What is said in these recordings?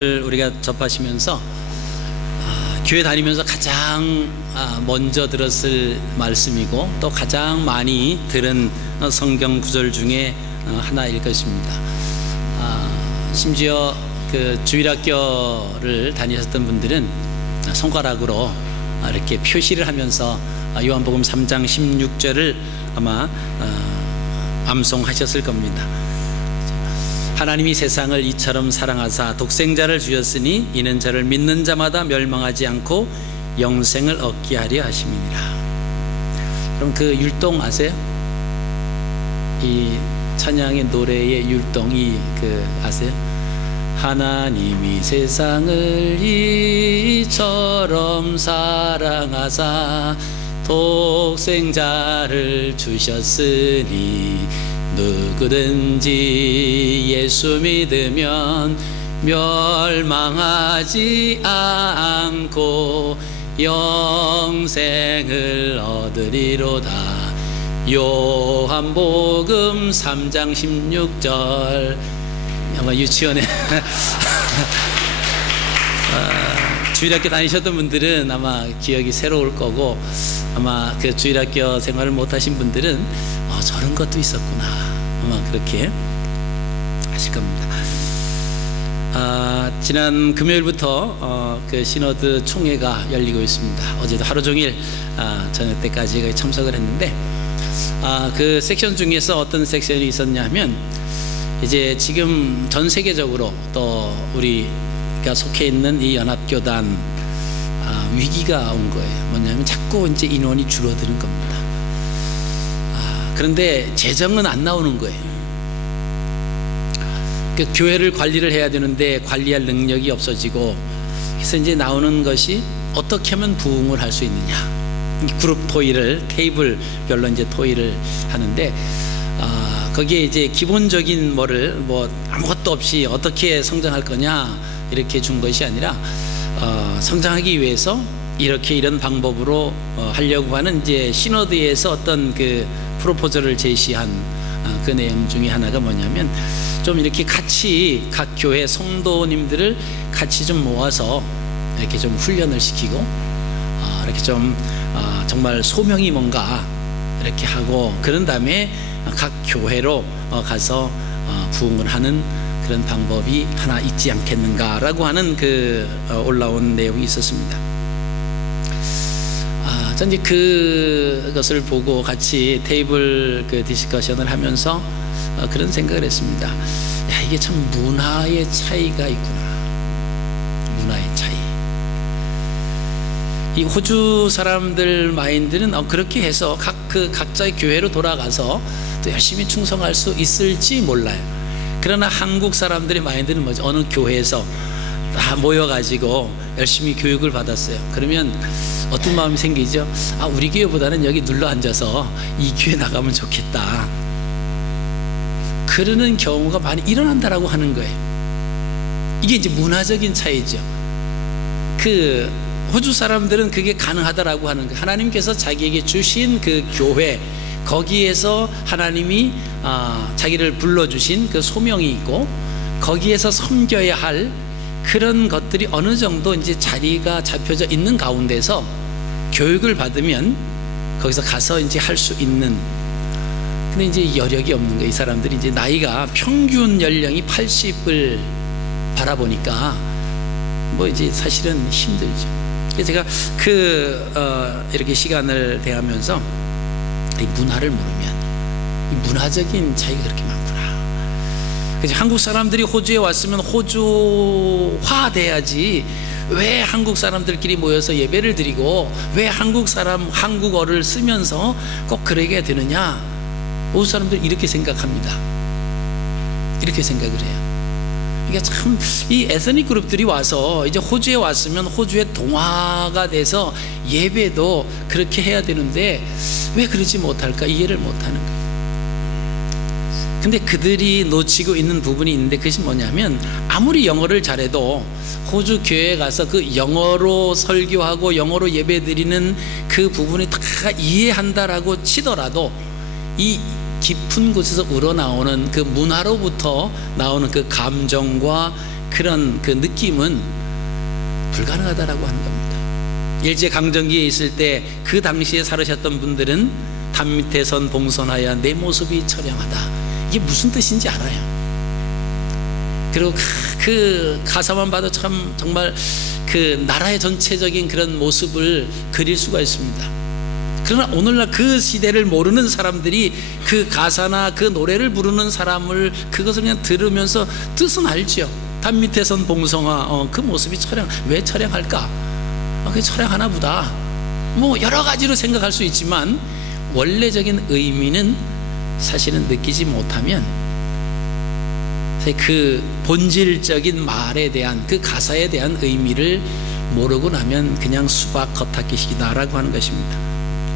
우리가 접하시면서 교회 다니면서 가장 먼저 들었을 말씀이고 또 가장 많이 들은 성경 구절 중에 하나일 것입니다. 심지어 그 주일학교를 다니셨던 분들은 손가락으로 이렇게 표시를 하면서 요한복음 3장 16절을 아마 암송하셨을 겁니다. 하나님이 세상을 이처럼 사랑하사 독생자를 주셨으니 이는 저를 믿는 자마다 멸망하지 않고 영생을 얻게 하려 하심이니라. 그럼 그 율동 아세요? 이 찬양의 노래의 율동이 아세요? 하나님이 세상을 이처럼 사랑하사 독생자를 주셨으니 누구든지 예수 믿으면 멸망하지 않고 영생을 얻으리로다. 요한복음 3장 16절. 아마 유치원에 주일학교 다니셨던 분들은 아마 기억이 새로울 거고, 아마 그 주일학교 생활을 못하신 분들은 저런 것도 있었구나, 아마 그렇게 하실 겁니다. 지난 금요일부터 그 시너드 총회가 열리고 있습니다. 어제도 하루 종일 저녁 때까지 참석을 했는데, 그 섹션 중에서 어떤 섹션이 있었냐면, 이제 지금 전 세계적으로 또 우리가 속해 있는 이 연합교단 위기가 온 거예요. 뭐냐면 자꾸 이제 인원이 줄어드는 겁니다. 그런데 재정은 안 나오는 거예요. 그 교회를 관리를 해야 되는데 관리할 능력이 없어지고, 그래서 이제 나오는 것이 어떻게 하면 부흥을 할 수 있느냐. 그룹 토의를, 테이블별로 이제 토의를 하는데, 거기에 이제 기본적인 아무것도 없이 어떻게 성장할 거냐 이렇게 준 것이 아니라, 성장하기 위해서 이런 방법으로 하려고 하는 이제 시노드에서 어떤 그 프로포저를 제시한 그 내용 중에 하나가 뭐냐면, 좀 이렇게 같이 각 교회 성도님들을 같이 좀 모아서 이렇게 좀 훈련을 시키고, 이렇게 좀 정말 소명이 뭔가 이렇게 하고, 그런 다음에 각 교회로 가서 부흥을 하는 그런 방법이 하나 있지 않겠는가라고 하는 그 올라온 내용이 있었습니다. 전 이제 그것을 보고 같이 테이블 디스커션을 하면서 그런 생각을 했습니다. 야, 이게 참 문화의 차이가 있구나. 문화의 차이. 이 호주 사람들 마인드는 그렇게 해서 각자의 교회로 돌아가서 또 열심히 충성할 수 있을지 몰라요. 그러나 한국 사람들의 마인드는 뭐죠? 어느 교회에서 다 모여가지고 열심히 교육을 받았어요. 그러면 어떤 마음이 생기죠? 우리 교회보다는 여기 눌러 앉아서 이 교회 나가면 좋겠다, 그러는 경우가 많이 일어난다라고 하는 거예요. 이게 이제 문화적인 차이죠. 그 호주 사람들은 그게 가능하다라고 하는 거예요. 하나님께서 자기에게 주신 그 교회, 거기에서 하나님이 자기를 불러주신 그 소명이 있고, 거기에서 섬겨야 할 그런 것들이 어느 정도 이제 자리가 잡혀져 있는 가운데서 교육을 받으면 거기서 가서 이제 할 수 있는. 근데 이제 여력이 없는 거예요. 이 사람들이 이제 나이가 평균 연령이 80을 바라보니까 이제 사실은 힘들죠. 그래서 제가 이렇게 시간을 대하면서 이 문화를 모르면 이 문화적인 차이가 그렇게 많구나. 그래서 한국 사람들이 호주에 왔으면 호주화 돼야지, 왜 한국 사람들끼리 모여서 예배를 드리고 왜 한국어를 쓰면서 꼭 그러게 되느냐. 호주 사람들이 이렇게 생각합니다. 이렇게 생각을 해요. 그러니까 참 이 에스닉 그룹들이 와서 이제 호주에 왔으면 호주의 동화가 돼서 예배도 그렇게 해야 되는데 왜 그러지 못할까 이해를 못하는 거예요. 근데 그들이 놓치고 있는 부분이 있는데, 그것이 뭐냐면, 아무리 영어를 잘해도 호주 교회에 가서 그 영어로 설교하고 영어로 예배 드리는 그 부분이 다 이해한다라고 치더라도 이 깊은 곳에서 우러나오는 그 문화로부터 나오는 그 감정과 그런 그 느낌은 불가능하다라고 하는 겁니다. 일제강점기에 있을 때 그 당시에 살으셨던 분들은 담 밑에 선 봉선하여 내 모습이 처량하다, 이게 무슨 뜻인지 알아요. 그리고 그 가사만 봐도 참 정말 그 나라의 전체적인 그런 모습을 그릴 수가 있습니다. 그러나 오늘날 그 시대를 모르는 사람들이 그 가사나 그 노래를 부르는 사람을 그것을 그냥 들으면서 뜻은 알죠. 담 밑에 선 봉성아, 그 모습이 왜 처량할까? 그게 처량하나 보다, 뭐 여러 가지로 생각할 수 있지만 원래적인 의미는 사실은 느끼지 못하면 그 본질적인 말에 대한 그 가사에 대한 의미를 모르고 나면 그냥 수박 겉핥기식이다라고 하는 것입니다.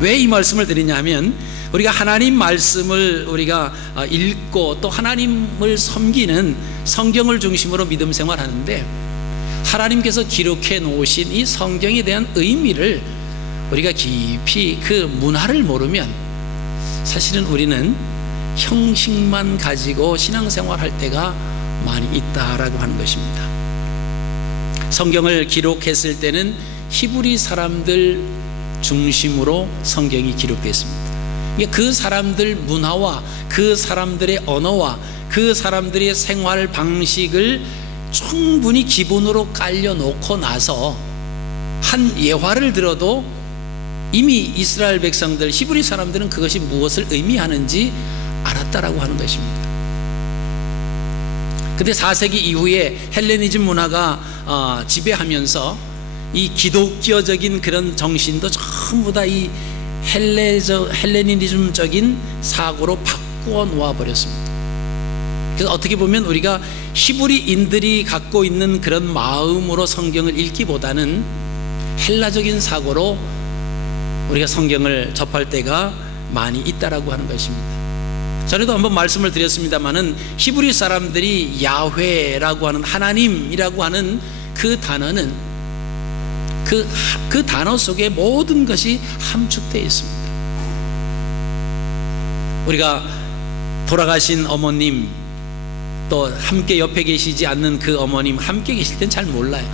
왜 이 말씀을 드리냐면, 우리가 하나님 말씀을 우리가 읽고 또 하나님을 섬기는 성경을 중심으로 믿음 생활하는데, 하나님께서 기록해 놓으신 이 성경에 대한 의미를 우리가 깊이 그 문화를 모르면 사실은 우리는 형식만 가지고 신앙생활할 때가 많이 있다라고 하는 것입니다. 성경을 기록했을 때는 히브리 사람들 중심으로 성경이 기록됐습니다. 그 사람들 문화와 그 사람들의 언어와 그 사람들의 생활 방식을 충분히 기본으로 깔려놓고 나서 한 예화를 들어도 이미 이스라엘 백성들, 히브리 사람들은 그것이 무엇을 의미하는지 알았다라고 하는 것입니다. 근데 4세기 이후에 헬레니즘 문화가 지배하면서 이 기독교적인 그런 정신도 전부 다 이 헬레니즘적인 사고로 바꾸어 놓아 버렸습니다. 그래서 어떻게 보면 우리가 히브리인들이 갖고 있는 그런 마음으로 성경을 읽기보다는 헬라적인 사고로 우리가 성경을 접할 때가 많이 있다라고 하는 것입니다. 전에도 한번 말씀을 드렸습니다마는 히브리 사람들이 야훼라고 하는, 하나님이라고 하는 그 단어는 그 단어 속에 모든 것이 함축되어 있습니다. 우리가 돌아가신 어머님, 또 함께 옆에 계시지 않는 그 어머님, 함께 계실 땐 잘 몰라요.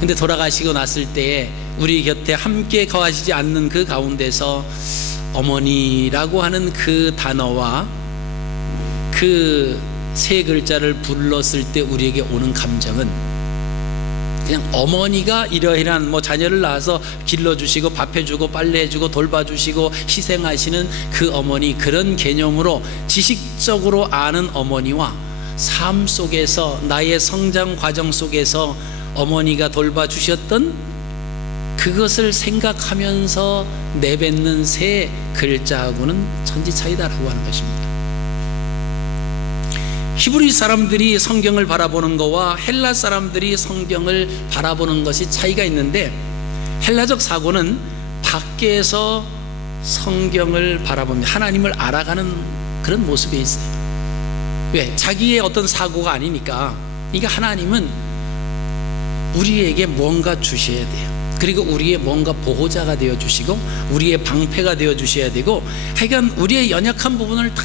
근데 돌아가시고 났을 때 우리 곁에 함께 거하시지 않는 그 가운데서 어머니라고 하는 그 단어와 그 세 글자를 불렀을 때 우리에게 오는 감정은 그냥 어머니가 이러이러한 자녀를 낳아서 길러주시고 밥해주고 빨래해주고 돌봐주시고 희생하시는 그 어머니, 그런 개념으로 지식적으로 아는 어머니와 삶 속에서 나의 성장 과정 속에서 어머니가 돌봐주셨던 그것을 생각하면서 내뱉는 세 글자하고는 천지 차이다라고 하는 것입니다. 히브리 사람들이 성경을 바라보는 것과 헬라 사람들이 성경을 바라보는 것이 차이가 있는데, 헬라적 사고는 밖에서 성경을 바라봅니다. 하나님을 알아가는 그런 모습이 있어요. 왜? 자기의 어떤 사고가 아니니까. 그러니까 하나님은 우리에게 뭔가 주셔야 돼요. 그리고 우리의 뭔가 보호자가 되어 주시고 우리의 방패가 되어 주셔야 되고, 하여간 우리의 연약한 부분을 다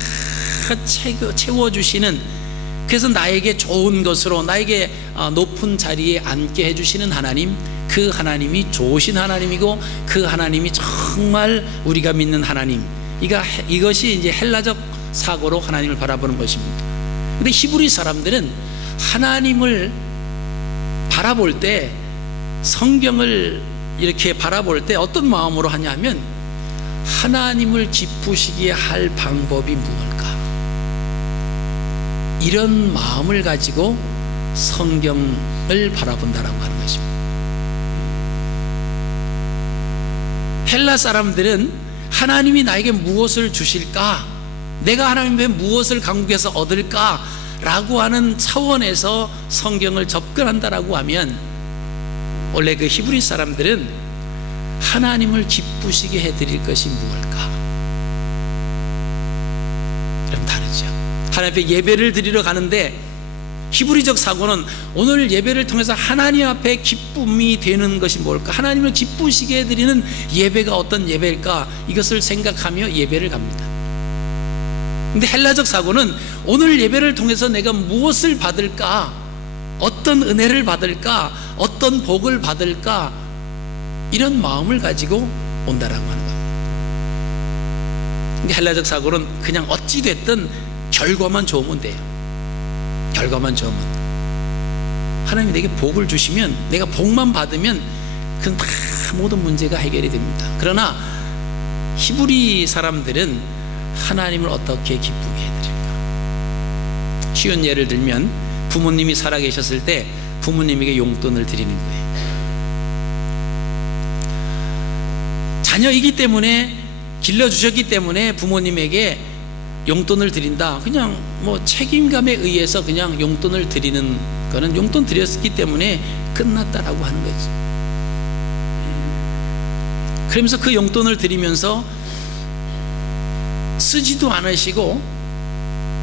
채워주시는, 그래서 나에게 좋은 것으로 나에게 높은 자리에 앉게 해주시는 하나님, 그 하나님이 좋으신 하나님이고 그 하나님이 정말 우리가 믿는 하나님, 이것이 이제 헬라적 사고로 하나님을 바라보는 것입니다. 근데 히브리 사람들은 하나님을 바라볼 때, 성경을 이렇게 바라볼 때 어떤 마음으로 하냐면, 하나님을 기쁘시게 할 방법이 무엇일까? 이런 마음을 가지고 성경을 바라본다라고 하는 것입니다. 헬라 사람들은 하나님이 나에게 무엇을 주실까? 내가 하나님께 무엇을 강국에서 얻을까? 라고 하는 차원에서 성경을 접근한다라고 하면, 원래 그 히브리 사람들은 하나님을 기쁘시게 해드릴 것이 무엇일까? 그럼 다르죠. 하나님 앞에 예배를 드리러 가는데, 히브리적 사고는 오늘 예배를 통해서 하나님 앞에 기쁨이 되는 것이 뭘까? 하나님을 기쁘시게 해드리는 예배가 어떤 예배일까? 이것을 생각하며 예배를 갑니다. 근데 헬라적 사고는 오늘 예배를 통해서 내가 무엇을 받을까? 어떤 은혜를 받을까, 어떤 복을 받을까, 이런 마음을 가지고 온다라고 하는 겁니다. 헬라적 사고는 그냥 어찌 됐든 결과만 좋으면 돼요. 결과만 좋으면. 하나님이 내게 복을 주시면, 내가 복만 받으면 그건 다 모든 문제가 해결이 됩니다. 그러나 히브리 사람들은 하나님을 어떻게 기쁘게 해드릴까? 쉬운 예를 들면, 부모님이 살아계셨을 때 부모님에게 용돈을 드리는 거예요. 자녀이기 때문에, 길러주셨기 때문에 부모님에게 용돈을 드린다, 그냥 뭐 책임감에 의해서 그냥 용돈을 드리는 거는 용돈 드렸기 때문에 끝났다라고 하는 거지. 그러면서 그 용돈을 드리면서 쓰지도 않으시고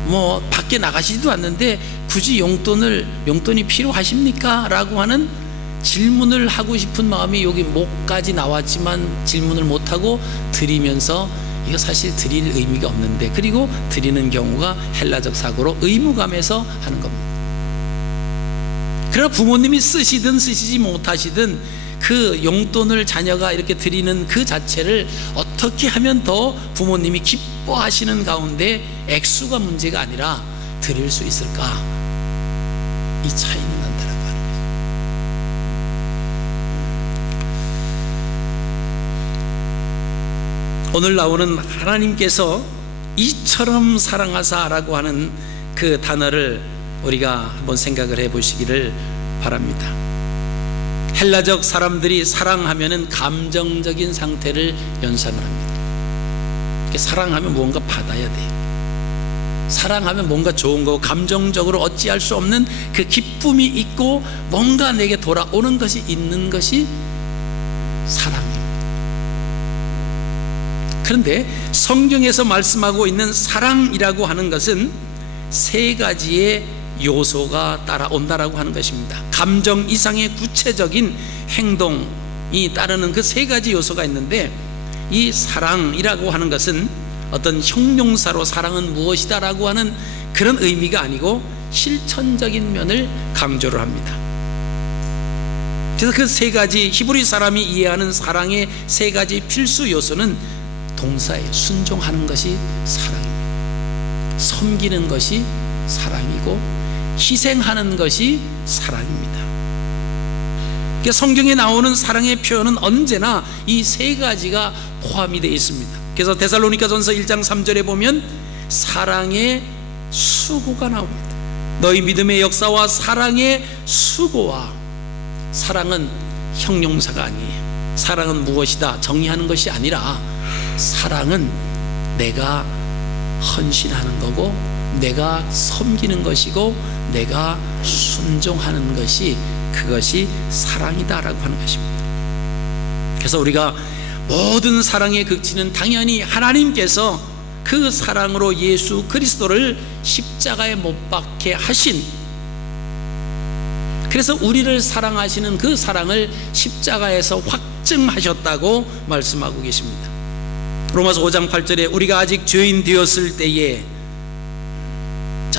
뭐 밖에 나가시지도 않는데 굳이 용돈이 필요하십니까? 라고 하는 질문을 하고 싶은 마음이 여기 목까지 나왔지만 질문을 못하고 드리면서, 이거 사실 드릴 의미가 없는데, 그리고 드리는 경우가 헬라적 사고로 의무감에서 하는 겁니다. 그러나 부모님이 쓰시든 쓰시지 못하시든 그 용돈을 자녀가 이렇게 드리는 그 자체를 어떻게 하면 더 부모님이 기뻐하시는 가운데 액수가 문제가 아니라 드릴 수 있을까, 이 차이는 난다라고 하는 거죠. 오늘 나오는 하나님께서 이처럼 사랑하사라고 하는 그 단어를 우리가 한번 생각을 해보시기를 바랍니다. 헬라적 사람들이 사랑하면은 감정적인 상태를 연상을 합니다. 사랑하면 뭔가 받아야 돼요. 사랑하면 뭔가 좋은 거고, 감정적으로 어찌할 수 없는 그 기쁨이 있고 뭔가 내게 돌아오는 것이 있는 것이 사랑입니다. 그런데 성경에서 말씀하고 있는 사랑이라고 하는 것은 세 가지의 요소가 따라온다라고 하는 것입니다. 감정 이상의 구체적인 행동이 따르는 그 세 가지 요소가 있는데, 이 사랑이라고 하는 것은 어떤 형용사로 사랑은 무엇이다 라고 하는 그런 의미가 아니고 실천적인 면을 강조를 합니다. 그래서 그 세 가지, 히브리 사람이 이해하는 사랑의 세 가지 필수 요소는 동사예요. 순종하는 것이 사랑입니다. 섬기는 것이 사랑이고 희생하는 것이 사랑입니다. 그러니까 성경에 나오는 사랑의 표현은 언제나 이 세 가지가 포함이 되어 있습니다. 그래서 데살로니가전서 1장 3절에 보면 사랑의 수고가 나옵니다. 너희 믿음의 역사와 사랑의 수고와. 사랑은 형용사가 아니에요. 사랑은 무엇이다 정의하는 것이 아니라, 사랑은 내가 헌신하는 거고, 내가 섬기는 것이고, 내가 순종하는 것이, 그것이 사랑이다라고 하는 것입니다. 그래서 우리가 모든 사랑의 극치는 당연히 하나님께서 그 사랑으로 예수 그리스도를 십자가에 못 박게 하신, 그래서 우리를 사랑하시는 그 사랑을 십자가에서 확증하셨다고 말씀하고 계십니다. 로마서 5장 8절에 우리가 아직 죄인 되었을 때에,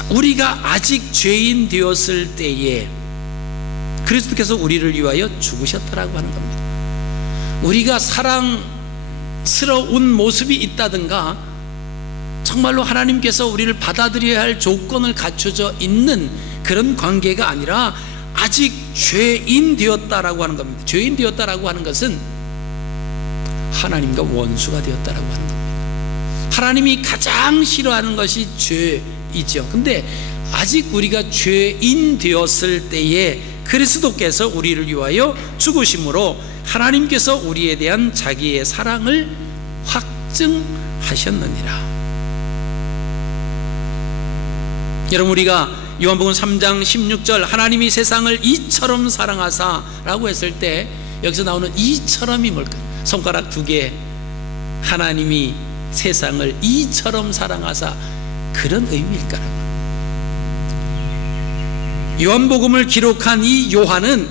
우리가 아직 죄인 되었을 때에 그리스도께서 우리를 위하여 죽으셨다라고 하는 겁니다. 우리가 사랑스러운 모습이 있다든가, 정말로 하나님께서 우리를 받아들여야 할 조건을 갖춰져 있는 그런 관계가 아니라 아직 죄인 되었다라고 하는 겁니다. 죄인 되었다라고 하는 것은 하나님과 원수가 되었다라고 하는 겁니다. 하나님이 가장 싫어하는 것이 죄이죠. 근데 아직 우리가 죄인 되었을 때에 그리스도께서 우리를 위하여 죽으심으로 하나님께서 우리에 대한 자기의 사랑을 확증하셨느니라. 여러분, 우리가 요한복음 3장 16절 하나님이 세상을 이처럼 사랑하사 라고 했을 때 여기서 나오는 이처럼이 뭘까요? 손가락 두 개, 하나님이 세상을 이처럼 사랑하사, 그런 의미일까라고. 요한복음을 기록한 이 요한은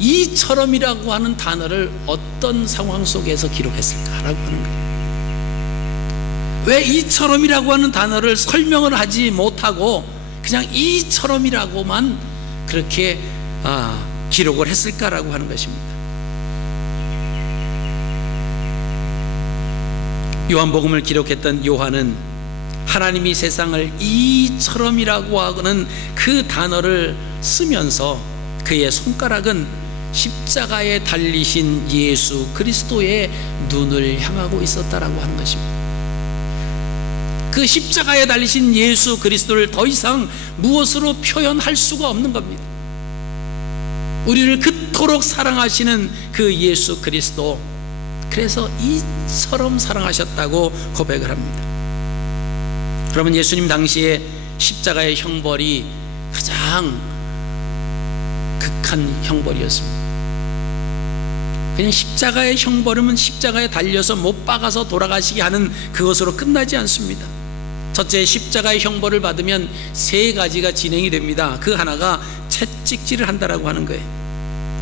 이처럼이라고 하는 단어를 어떤 상황 속에서 기록했을까라고 하는 거예요. 왜 이처럼이라고 하는 단어를 설명을 하지 못하고 그냥 이처럼이라고만 그렇게 기록을 했을까라고 하는 것입니다. 요한복음을 기록했던 요한은 하나님이 세상을 이처럼이라고 하는 그 단어를 쓰면서 그의 손가락은 십자가에 달리신 예수 그리스도의 눈을 향하고 있었다라고 하는 것입니다. 그 십자가에 달리신 예수 그리스도를 더 이상 무엇으로 표현할 수가 없는 겁니다. 우리를 그토록 사랑하시는 그 예수 그리스도, 그래서 이처럼 사랑하셨다고 고백을 합니다. 그러면 예수님 당시에 십자가의 형벌이 가장 극한 형벌이었습니다. 그냥 십자가의 형벌이면 십자가에 달려서 못 박아서 돌아가시게 하는 그것으로 끝나지 않습니다. 첫째, 십자가의 형벌을 받으면 세 가지가 진행이 됩니다. 그 하나가 채찍질을 한다라고 하는 거예요.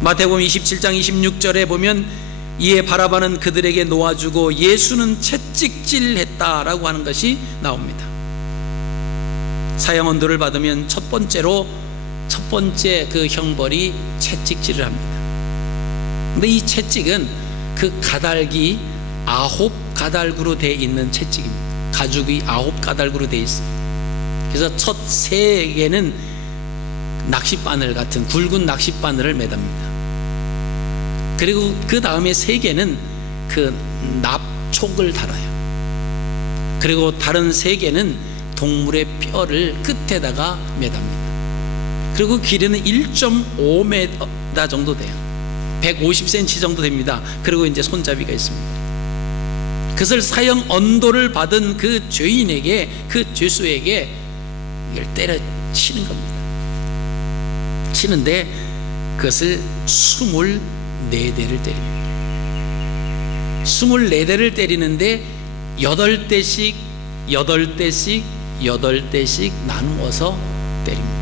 마태복음 27장 26절에 보면 이에 바라바는 그들에게 놓아주고 예수는 채찍질했다라고 하는 것이 나옵니다. 사형 언도를 받으면 첫 번째 그 형벌이 채찍질을 합니다. 근데 이 채찍은 그 가달기 9가달구로 되어 있는 채찍입니다. 가죽이 9가달구로 되어 있습니다. 그래서 첫 3개는 낚싯바늘 같은 굵은 낚싯바늘을 매답니다. 그리고 그 다음에 3개는 그 납촉을 달아요. 그리고 다른 3개는 동물의 뼈를 끝에다가 매답니다. 그리고 길이는 1.5m 정도 돼요. 150cm 정도 됩니다. 그리고 이제 손잡이가 있습니다. 그것을 사형 언도를 받은 그 죄인에게, 그 죄수에게 이걸 때려치는 겁니다. 치는데 그것을 24대를 때립니다. 24대를 때리는데 8대씩 나누어서 때립니다.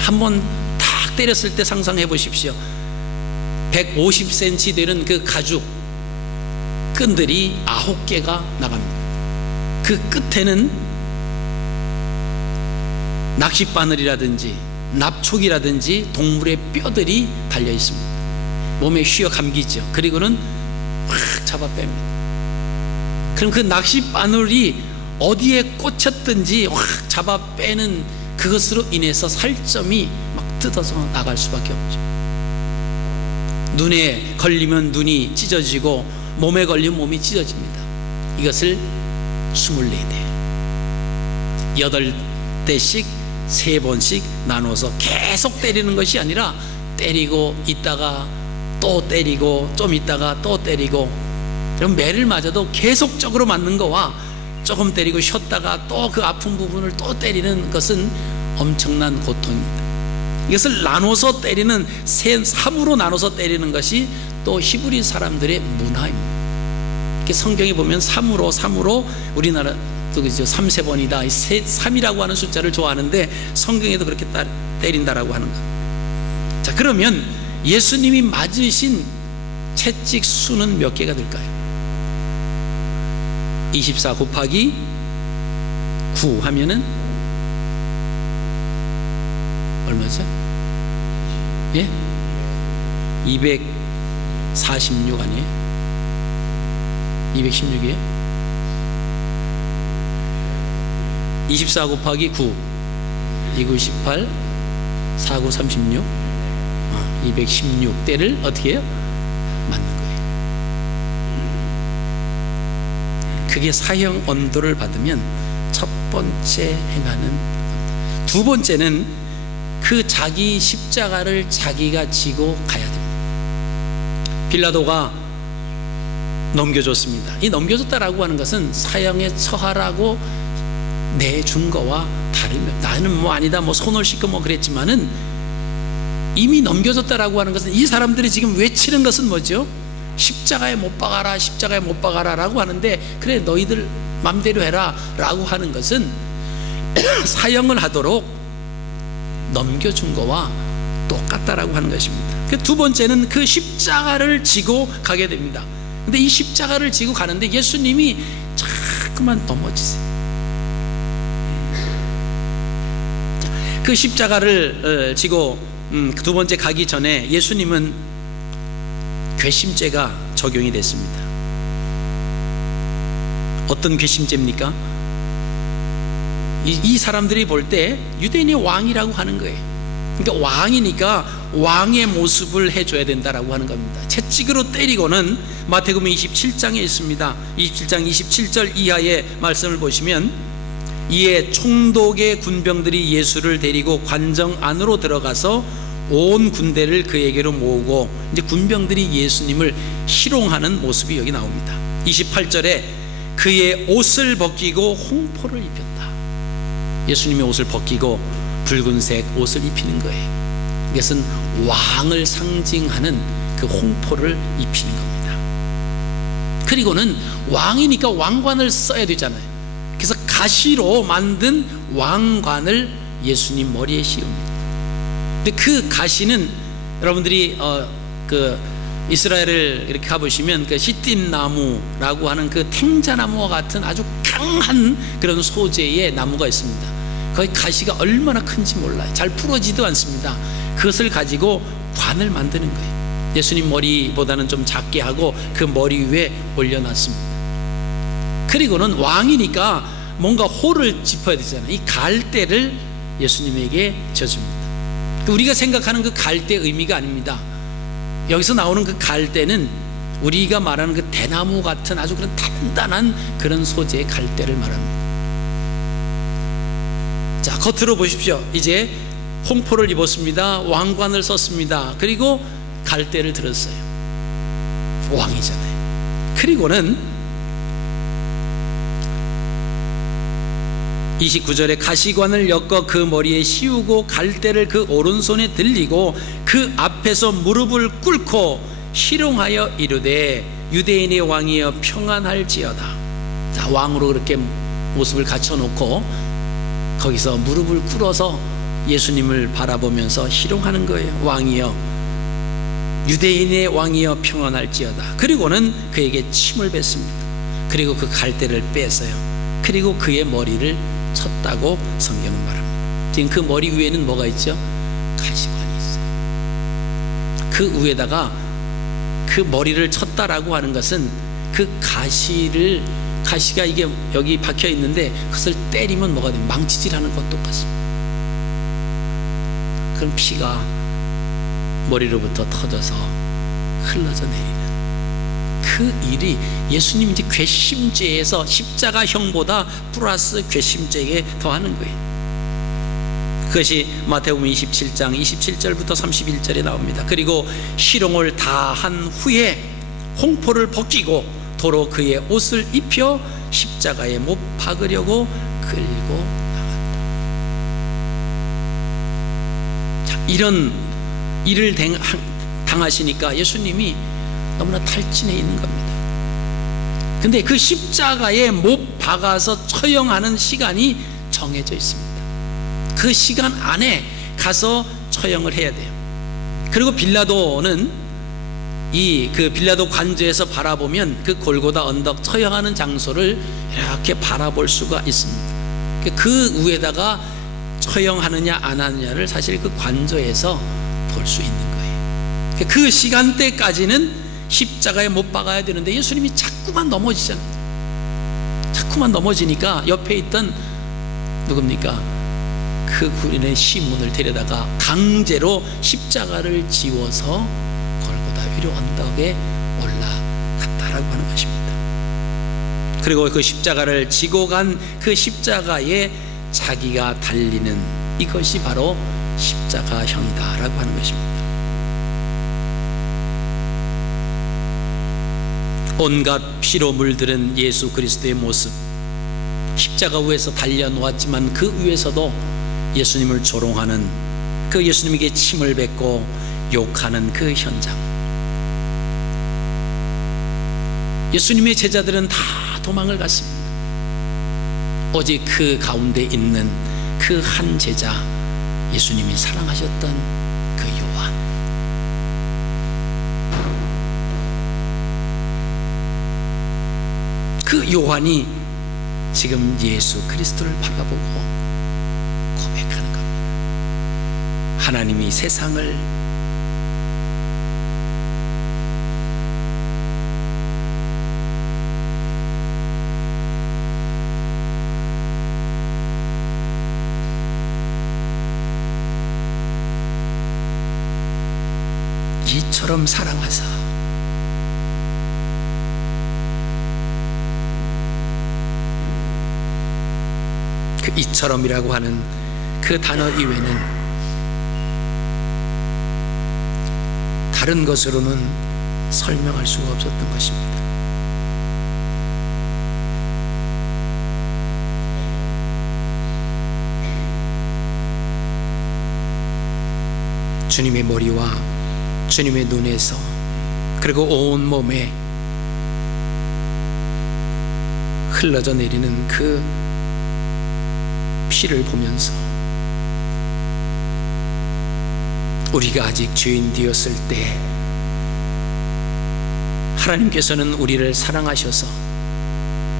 한번 탁 때렸을 때 상상해 보십시오. 150cm 되는 그 가죽 끈들이 9개가 나갑니다. 그 끝에는 낚싯바늘이라든지 납촉이라든지 동물의 뼈들이 달려 있습니다. 몸에 휘어 감기죠. 그리고는 확 잡아 뺍니다. 그럼 그 낚싯바늘이 어디에 꽂혔든지 확 잡아 빼는 그것으로 인해서 살점이 막 뜯어서 나갈 수밖에 없죠. 눈에 걸리면 눈이 찢어지고 몸에 걸리면 몸이 찢어집니다. 이것을 24대 8대씩 3번씩 나눠서 계속 때리는 것이 아니라 때리고 있다가 또 때리고 좀 있다가 또 때리고, 그럼 매를 맞아도 계속적으로 맞는 거와 조금 때리고 쉬었다가 또 그 아픈 부분을 또 때리는 것은 엄청난 고통입니다. 이것을 나눠서 때리는 3으로 나눠서 때리는 것이 또 히브리 사람들의 문화입니다. 이렇게 성경에 보면 3으로 우리나라 또 그죠, 3세번이다 3이라고 하는 숫자를 좋아하는데 성경에도 그렇게 때린다라고 하는 것. 자, 그러면 예수님이 맞으신 채찍 수는 몇 개가 될까요? 24 곱하기 9 하면은 얼마죠? 예? 246 아니에요? 216이에요? 24 곱하기 9 298 49 36 216대를 어떻게 해요? 맞는 거예요. 그게 사형 언도를 받으면 첫 번째 행하는 겁니다. 두 번째는 그 자기 십자가를 자기가 지고 가야 됩니다. 빌라도가 넘겨줬습니다. 이 넘겨줬다라고 하는 것은 사형에 처하라고 내준 거와 다르면, 나는 뭐 아니다 뭐 손을 씻고 뭐 그랬지만은 이미 넘겨줬다라고 하는 것은 이 사람들이 지금 외치는 것은 뭐죠? 십자가에 못 박아라, 십자가에 못 박아라 라고 하는데, 그래 너희들 맘대로 해라 라고 하는 것은 사형을 하도록 넘겨준 거와 똑같다라고 하는 것입니다. 두 번째는 그 십자가를 지고 가게 됩니다. 근데 이 십자가를 지고 가는데 예수님이 자꾸만 넘어지세요. 그 십자가를 지고 두 번째 가기 전에 예수님은 괘씸죄가 적용이 됐습니다. 어떤 괘씸죄입니까? 이 사람들이 볼 때 유대인의 왕이라고 하는 거예요. 그러니까 왕이니까 왕의 모습을 해줘야 된다라고 하는 겁니다. 채찍으로 때리고는 마태복음 27장에 있습니다. 27장 27절 이하의 말씀을 보시면, 이에 총독의 군병들이 예수를 데리고 관정 안으로 들어가서 온 군대를 그에게로 모으고, 이제 군병들이 예수님을 희롱하는 모습이 여기 나옵니다. 28절에 그의 옷을 벗기고 홍포를 입혔다. 예수님의 옷을 벗기고 붉은색 옷을 입히는 거예요. 이것은 왕을 상징하는 그 홍포를 입히는 겁니다. 그리고는 왕이니까 왕관을 써야 되잖아요. 그래서 가시로 만든 왕관을 예수님 머리에 씌웁니다. 근데 그 가시는 여러분들이 그 이스라엘을 이렇게 가보시면 그 시띠임 나무라고 하는 그 탱자나무와 같은 아주 강한 그런 소재의 나무가 있습니다. 거기 가시가 얼마나 큰지 몰라요. 잘 풀어지도 않습니다. 그것을 가지고 관을 만드는 거예요. 예수님 머리보다는 좀 작게 하고 그 머리 위에 올려놨습니다. 그리고는 왕이니까 뭔가 호를 짚어야 되잖아요. 이 갈대를 예수님에게 져줍니다. 우리가 생각하는 그 갈대 의미가 아닙니다. 여기서 나오는 그 갈대는 우리가 말하는 그 대나무 같은 아주 그런 단단한 그런 소재의 갈대를 말합니다. 자, 겉으로 보십시오. 이제 홍포를 입었습니다. 왕관을 썼습니다. 그리고 갈대를 들었어요. 왕이잖아요. 그리고는 29절에 가시관을 엮어 그 머리에 씌우고 갈대를 그 오른손에 들리고 그 앞에서 무릎을 꿇고 희롱하여 이르되 유대인의 왕이여 평안할지어다. 자, 왕으로 그렇게 모습을 갖춰놓고 거기서 무릎을 꿇어서 예수님을 바라보면서 희롱하는 거예요. 왕이여, 유대인의 왕이여 평안할지어다. 그리고는 그에게 침을 뱉습니다. 그리고 그 갈대를 뺐어요. 그리고 그의 머리를 쳤다고 성경은 말합니다. 지금 그 머리 위에는 뭐가 있죠? 가시관이 있어요. 그 위에다가 그 머리를 쳤다라고 하는 것은 그 가시가 이게 여기 박혀 있는데 그것을 때리면 뭐가 돼요? 망치질하는 것 똑같습니다. 그럼 피가 머리로부터 터져서 흘러져 내리는 그 일이 예수님이 이제 괘씸죄에서 십자가형보다 플러스 괘씸죄에 더하는 거예요. 그것이 마태복음 27장 27절부터 31절에 나옵니다. 그리고 희롱을 다 한 후에 홍포를 벗기고 도로 그의 옷을 입혀 십자가에 못 박으려고 끌고 나갔다. 자, 이런 일을 당하시니까 예수님이 너무나 탈진해 있는 겁니다. 근데 그 십자가에 못 박아서 처형하는 시간이 정해져 있습니다. 그 시간 안에 가서 처형을 해야 돼요. 그리고 빌라도는 그 빌라도 관저에서 바라보면 그 골고다 언덕 처형하는 장소를 이렇게 바라볼 수가 있습니다. 그 위에다가 처형하느냐 안 하느냐를 사실 그 관저에서 볼 수 있는 거예요. 그 시간대까지는 십자가에 못 박아야 되는데 예수님이 자꾸만 넘어지잖아요. 자꾸만 넘어지니까 옆에 있던 누굽니까? 그 군인의 시몬을 데려다가 강제로 십자가를 지워서 골고다 위로 언덕에 올라갔다라고 하는 것입니다. 그리고 그 십자가를 지고 간 그 십자가에 자기가 달리는 이것이 바로 십자가형이다라고 하는 것입니다. 온갖 피로 물들은 예수 그리스도의 모습, 십자가 위에서 달려놓았지만 그 위에서도 예수님을 조롱하는, 그 예수님에게 침을 뱉고 욕하는 그 현장. 예수님의 제자들은 다 도망을 갔습니다. 오직 그 가운데 있는 그 한 제자, 예수님이 사랑하셨던 그 요한. 그 요한이 지금 예수 그리스도를 바라보고 고백하는 겁니다. 하나님이 세상을 이처럼 사랑하사 그 이처럼이라고 하는 그 단어 이외에는 다른 것으로는 설명할 수가 없었던 것입니다. 주님의 머리와 주님의 눈에서 그리고 온 몸에 흘러져 내리는 그 피를 보면서 우리가 아직 죄인 되었을 때 하나님께서는 우리를 사랑하셔서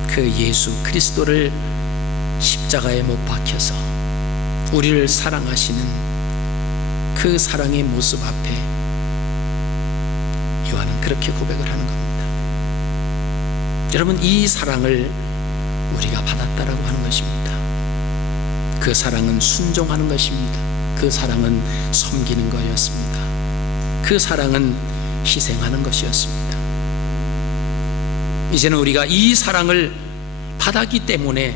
그 예수 그리스도를 십자가에 못 박혀서 우리를 사랑하시는 그 사랑의 모습 앞에 요한은 그렇게 고백을 하는 겁니다. 여러분, 이 사랑을 우리가 받았다라고 하는 것입니다. 그 사랑은 순종하는 것입니다. 그 사랑은 섬기는 거였습니다. 그 사랑은 희생하는 것이었습니다. 이제는 우리가 이 사랑을 받았기 때문에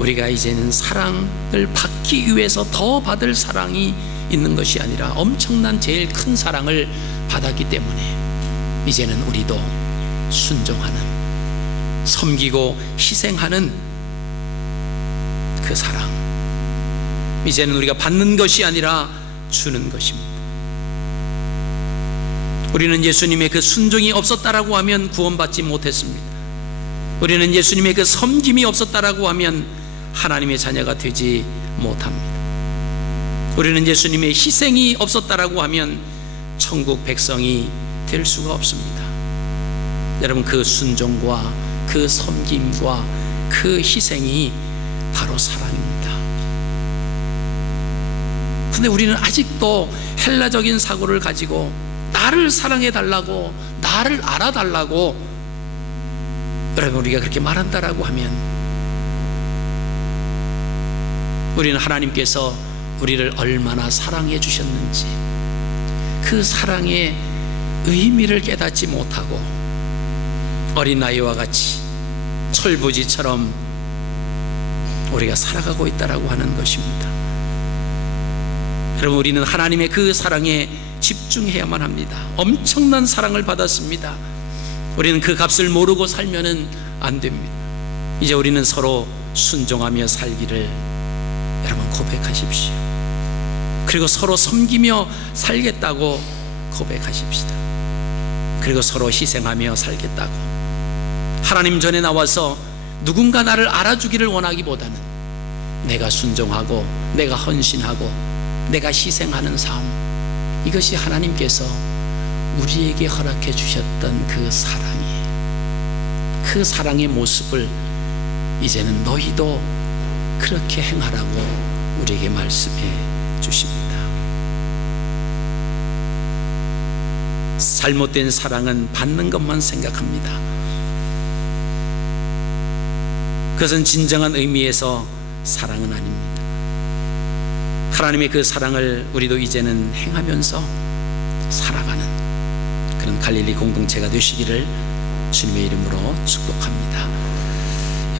우리가 이제는 사랑을 받기 위해서 더 받을 사랑이 있는 것이 아니라 엄청난 제일 큰 사랑을 받았기 때문에 이제는 우리도 순종하는, 섬기고 희생하는 그 사랑, 이제는 우리가 받는 것이 아니라 주는 것입니다. 우리는 예수님의 그 순종이 없었다라고 하면 구원받지 못했습니다. 우리는 예수님의 그 섬김이 없었다라고 하면 하나님의 자녀가 되지 못합니다. 우리는 예수님의 희생이 없었다라고 하면 천국 백성이 될 수가 없습니다. 여러분, 그 순종과 그 섬김과 그 희생이 바로 사랑입니다. 근데 우리는 아직도 헬라적인 사고를 가지고 나를 사랑해 달라고, 나를 알아달라고 여러분 우리가 그렇게 말한다라고 하면 우리는 하나님께서 우리를 얼마나 사랑해 주셨는지 그 사랑의 의미를 깨닫지 못하고 어린아이와 같이 철부지처럼 우리가 살아가고 있다라고 하는 것입니다. 여러분, 우리는 하나님의 그 사랑에 집중해야만 합니다. 엄청난 사랑을 받았습니다. 우리는 그 값을 모르고 살면은 안 됩니다. 이제 우리는 서로 순종하며 살기를 여러분 고백하십시오. 그리고 서로 섬기며 살겠다고 고백하십시다. 그리고 서로 희생하며 살겠다고. 하나님 전에 나와서 누군가 나를 알아주기를 원하기보다는 내가 순종하고 내가 헌신하고 내가 희생하는 삶, 이것이 하나님께서 우리에게 허락해 주셨던 그 사랑이에요. 그 사랑의 모습을 이제는 너희도 그렇게 행하라고 우리에게 말씀해 주십니다. 잘못된 사랑은 받는 것만 생각합니다. 그것은 진정한 의미에서 사랑은 아닙니다. 하나님의 그 사랑을 우리도 이제는 행하면서 살아가는 그런 갈릴리 공동체가 되시기를 주님의 이름으로 축복합니다.